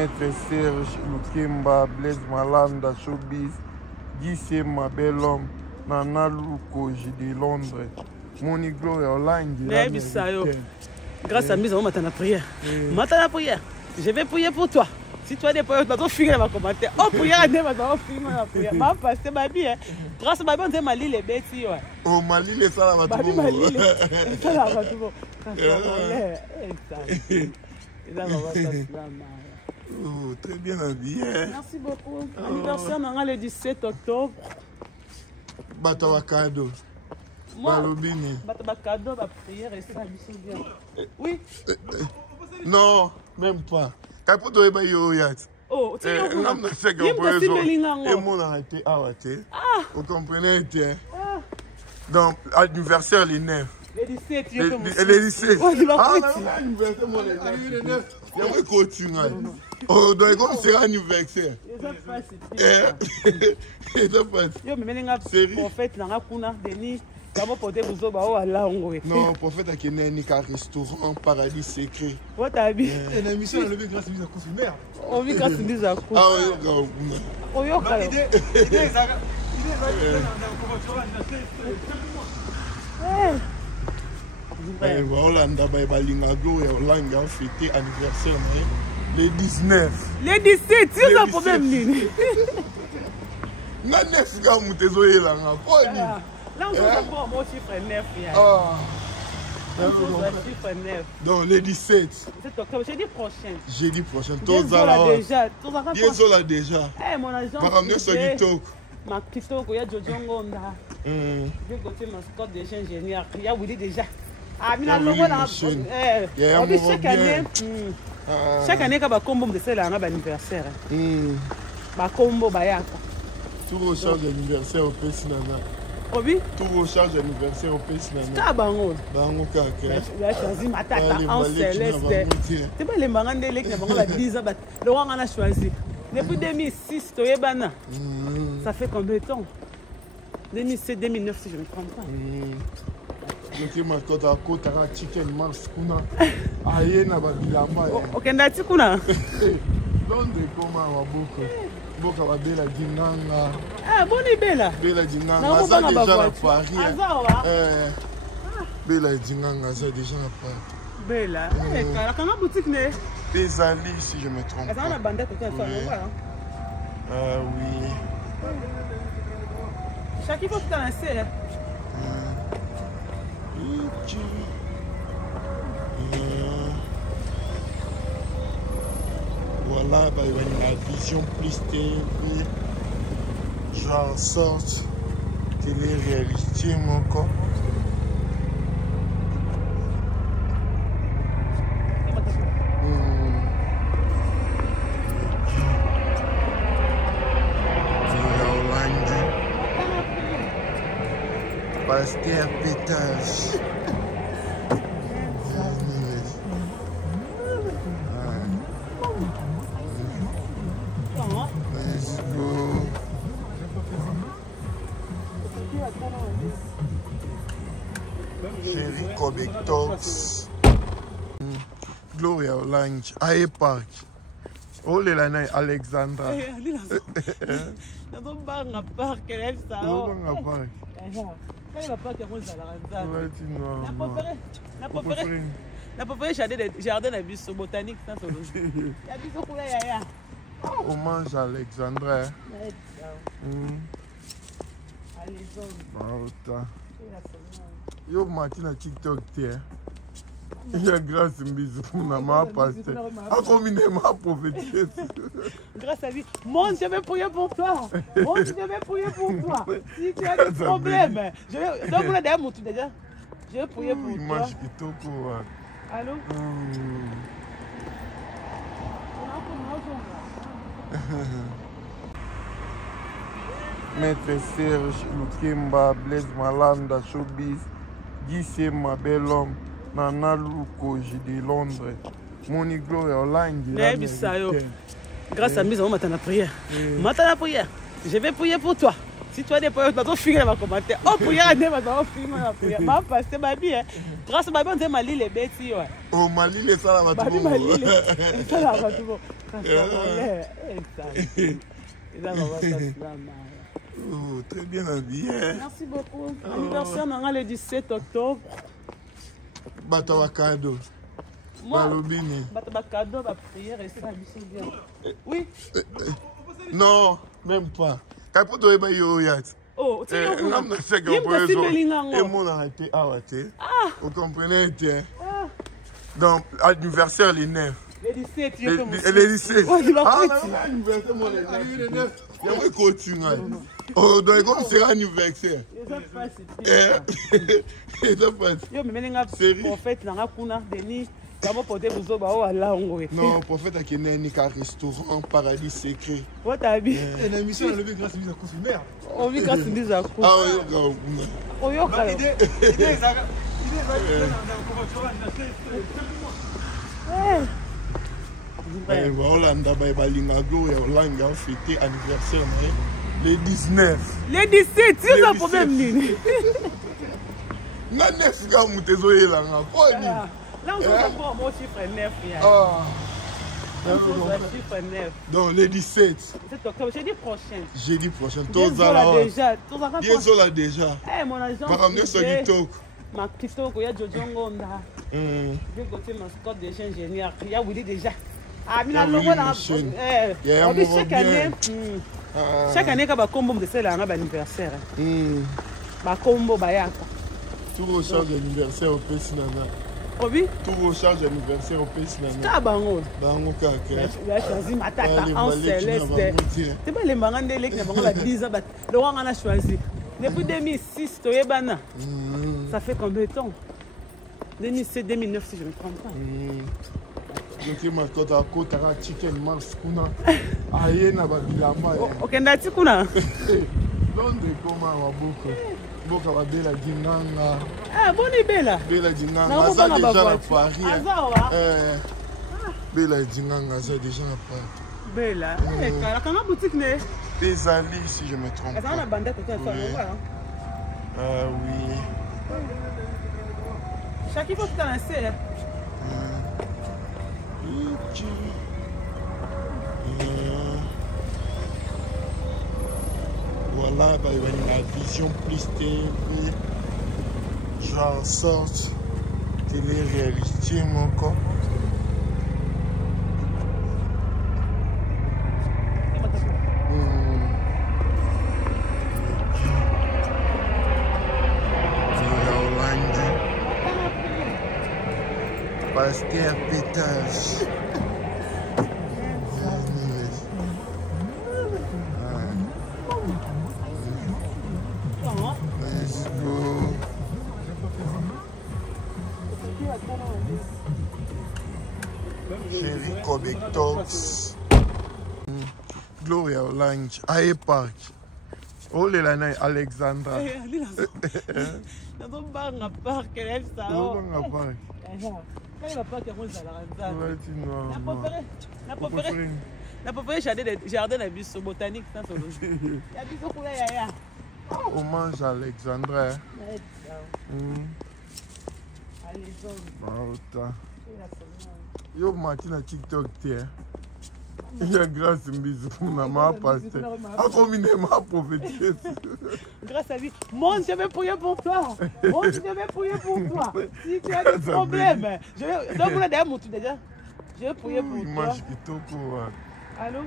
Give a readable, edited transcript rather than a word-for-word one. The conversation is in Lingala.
Maître Serge Lukemba, Blaise Malanda, Showbiz, Guy Sema, Bel Homme, Nana Lukoji de Londres, Moni Gloria Online. Grâce à mise en matin la prière. Matin la prière. Je vais prier pour toi. Si tu as des prières, tu vas finir ma commentaire. Oh, prière, tu vas finir ma prière. Ma pasteur, ma vie. Grâce à ma vie, on dit ma lit les bêtes. Oh, ma lit les salles, ma vie. Ma lit les salles, oh, très bien habillé. Merci beaucoup. Anniversaire, le 17 octobre. Bato cadeau. Moi, cadeau, ma prière et ça, oui. Non, même pas. Oh, tu vous comprenez? Donc, anniversaire les 9. Les 17. Les 17. Ah, anniversaire, moi, les 9. Il continue. Oh, donc, comme c'est anniversaire. Non, prophète a qu'il y a un restaurant, paradis secret. What a vu? Une émission, on a vu grâce à mise à confirmer. On vit grâce à mise à confirmer. Ah oui, Hollanda, Hollanda a fêté anniversaire les 19. Les 17, c'est un problème. Na 9 gars, vous êtes là. Là, on va voir mon chiffre 9. Chiffre 9. Donc, les 17. Jeudi prochain. Jeudi prochain. Déjà. Déjà. Eh, mon agent. Va ramener sur TikTok. Ma TikTok, il y a Jojo Ngonda. Je vais goûter ma mascotte des ingénieurs. Il y a Willy déjà. Ah, mais chaque année, quand on combo de celle-là, on a un anniversaire. Combo, tout recharge d'anniversaire au PC Nana. Oui? Tout recharge d'anniversaire au PC Nana. C'est bango. Bango kaka. Il a choisi ma tata en céleste. C'est pas les marandés qui ont 10 ans. Le roi en a choisi. Depuis 2006, ça fait combien de temps? 2007, 2009, si je ne me trompe pas. Je ma côte à côte à chicken mars kuna. Aïe na babilama. Ok, ndati kuna. Non de comment on beaucoup. Boka ba bela dinanga. Ah, boni bela. Bela dinanga, ça déjà la Paris. Bela dinanga, ça déjà la Paris. Bela. Eh, kana boutique né. Des alliés si je me trompe. Ça on a bandé côté ça, oui. Chaque fois que tu as un serre. Voilà, la vision plus TV, genre sorte télé-réalité, mon corps. Pasteur pétage. Chérie Quebec Talks. Gloria Olange. Aye Park. Oh, les lanais Alexandra. Jardin à bus botanique sans solution. On mange Alexandra. Yo Martina TikTok tiens. Il y a grâce à bisou pour ma pasteur. A combiné ma prophétie. Grâce à lui. Mon Dieu, je vais prier pour toi. Mon Dieu, je vais prier pour toi. Si tu as des problèmes, je vais. Donc, on a déjà mon tout déjà. Je vais prier pour toi. Image kitoko. Allô? Maître Serge Lukemba, Blaise Malanda, Showbiz, Guy Sema, Bel Homme, Nana Lukoji de Londres, Moni Gloria Online. Grâce à mise en matin la prière. Matin la prière. Je vais prier pour toi. Si tu as des points, tu vas finir dans les commentaires. Oh, pour y aller, tu vas finir dans la prière. Ma passe, c'est ma vie. Grâce à ma vie, on dit Mali les bêtes. Oh, Mali les ça là, Mali les ça là, va tout bon. Oh, très bien habillé. Merci beaucoup. Anniversaire le 17 octobre. Bata cadeau. Moi, bata cadeau, ba prière et c'est la mission bien. Oui. Non, même pas. Quand tu dois y aller, oh, tu es vous comprenez? Donc, anniversaire les 9. Les 17, les 17. Ah, anniversaire, moi, les 9. Il y a un continuer. Oh, donc, comme c'est anniversaire. Non, prophète a qu'il y a un restaurant, paradis secret. What have you? Une émission à lever grâce à mise à cause de merde. On vit grâce à mise à cause. Ah oui, oh, yo, Hollanda, Balinga Gloria, Hollanda a fêté anniversaire le 19. Les 17, c'est un problème. Na 9 gars, vous êtes là. Là, on va mon chiffre 9. Chiffre 9. Donc, le 17. C'est octobre, jeudi prochain. Jeudi prochain. Tous déjà. Bien déjà. Eh, mon agent. Par ramener sur TikTok. Ma TikTok, il y a Jojo Ngonda. Je vais goûter ma mascotte déjà ingénieur. Il y a Willy déjà. Ah, mais là, le rôle chaque année, quand on combo de c'est là, on a un anniversaire. Ma combo, tout recharge d'anniversaire au PC Nana. Oui? Tout recharge d'anniversaire au PC Nana. Ah, bango. Bango kaka. Il a choisi ma tata en céleste. C'est pas les marins de l'équipe qui ont 10 ans. Le roi en a choisi. Depuis 2006, ça fait combien de temps? 2007, 2009, si je ne me trompe pas. Donc, ma côte à côte, à chicken mars, kuna. Aïe, na babilama. Ok, ndati kuna. Donde comment ma boucle. Boka va bela dinganga. Ah, boni bela. Bela dinganga, ça déjà la Paris. Bela dinganga, ça déjà la Paris. Bela. Eh, kala kana boutique ne. Des alliés, si je me trompe pas. Ça on a bandé côté ça, ah oui. Chaque fois que tu as lancé. Voilà, la Vision Plus TV, j'en sorte télé-réalité, mon corps. Pasteur Pétage. Chérie Quebec Talks. Gloria Lounge. Aye Park. Oh les lanais Alexandra. Hommage à Alexandra. Yo Martina TikTok tiens. Il y a grâce à bisou pour ma pasteur. A combien m'a prophétisé. Grâce à lui. Mon Dieu, je vais prier pour toi. Mon Dieu, je vais prier pour toi. Si tu as des problèmes, je vais. Donc, vous avez mon tout déjà. Je vais prier pour toi. Image qui toko. Allô?